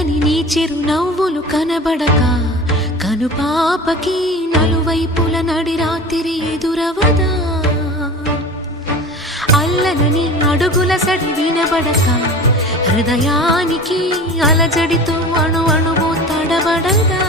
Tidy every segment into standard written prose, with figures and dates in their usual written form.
చల్లని నీ చిరునవ్వులు కనబడక కనుపాపకి నలువైపుల నడి రాత్రి ఎదురవదా అల్లలని అడుగుల సడి వినబడక హృదయానికి అలజడితో అణు అణువు తడబడదా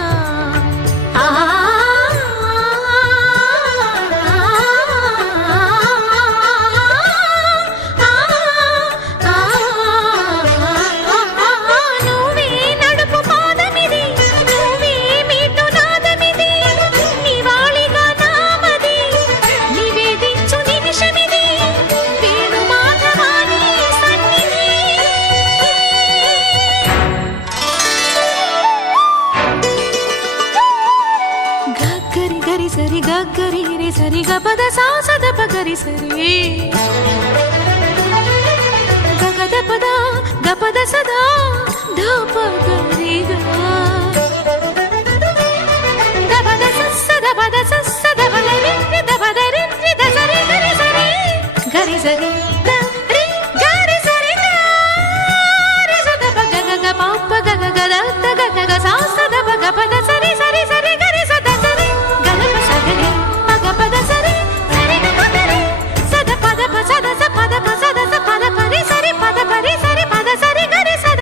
సరి గగ్గరి రే సరి గపద సాసద పగరి సరి గగద పద గపద సదా ధప గరి గపద సద పద సద పద రి ద పద రి ద సరి గరి సరి గరి సరి